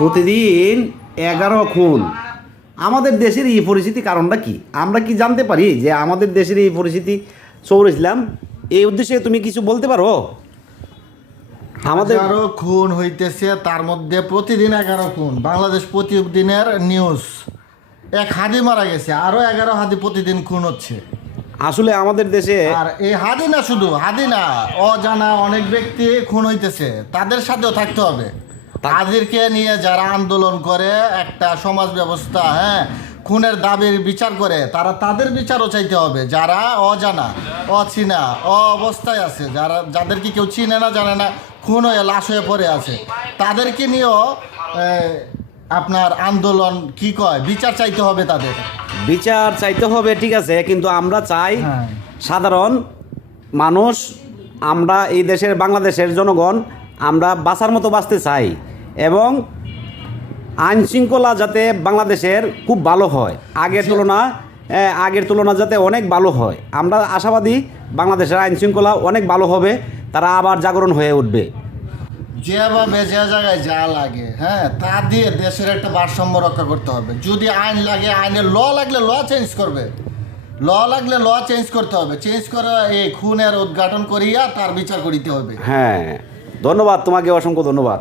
প্রতিদিন 11 খুন। আমাদের দেশের এই পরিস্থিতি কারণটা কি? আমরা কি জানতে পারি যে আমাদের দেশের এই পরিস্থিতি? সৌর ইসলাম, এই উদ্দেশ্যে তুমি কিছু বলতে পারো? আমাদের 11 খুন হইতেছে, তার মধ্যে প্রতিদিন 11 খুন। বাংলাদেশ প্রতিদিনের নিউজ, এক হাদি মারা গেছে, আরো 11 হাদি প্রতিদিন খুন হচ্ছে। আসলে আমাদের দেশে, আর এই হাদি না, শুধু হাদি না, অজানা অনেক ব্যক্তি খুন হইতেছে, তাদের সাথেও থাকতে হবে। তাদেরকে নিয়ে যারা আন্দোলন করে একটা সমাজ ব্যবস্থা, খুনের দাবির বিচার করে, তাদের বিচারও চাইতে হবে। যারা অজানা, অচিনা, অবস্থায় আছে, যাদেরকে কেউ চিনে না, জানে না, খুন হয়ে লাশ হয়ে পড়ে আছে, তাদেরকে নিয়েও আপনার আন্দোলন কি কয়, বিচার চাইতে হবে। তাদের বিচার চাইতে হবে, ঠিক আছে, কিন্তু আমরা চাই সাধারণ মানুষ, আমরা এই দেশের বাংলাদেশের জনগণ, আমরা বাঁচার মতো বাঁচতে চাই এবং আইন শৃঙ্খলা যাতে বাংলাদেশের খুব ভালো হয়, আগের তুলনা যাতে অনেক ভালো হয়। আমরা আশাবাদী বাংলাদেশের আইন শৃঙ্খলা অনেক ভালো হবে, তারা আবার জাগরণ হয়ে উঠবে। যেভাবে যে জায়গায় যা লাগে, তা দিয়ে দেশের একটা ভারসাম্য রক্ষা করতে হবে। যদি আইন লাগে, আইনের ল লাগলে ল চেঞ্জ করবে, ল লাগলে ল চেঞ্জ করতে হবে, চেঞ্জ করে এই খুনের উদ্ঘাটন করিয়া তার বিচার করিতে হবে। হ্যাঁ, ধন্যবাদ তোমাকে, অসংখ্য ধন্যবাদ।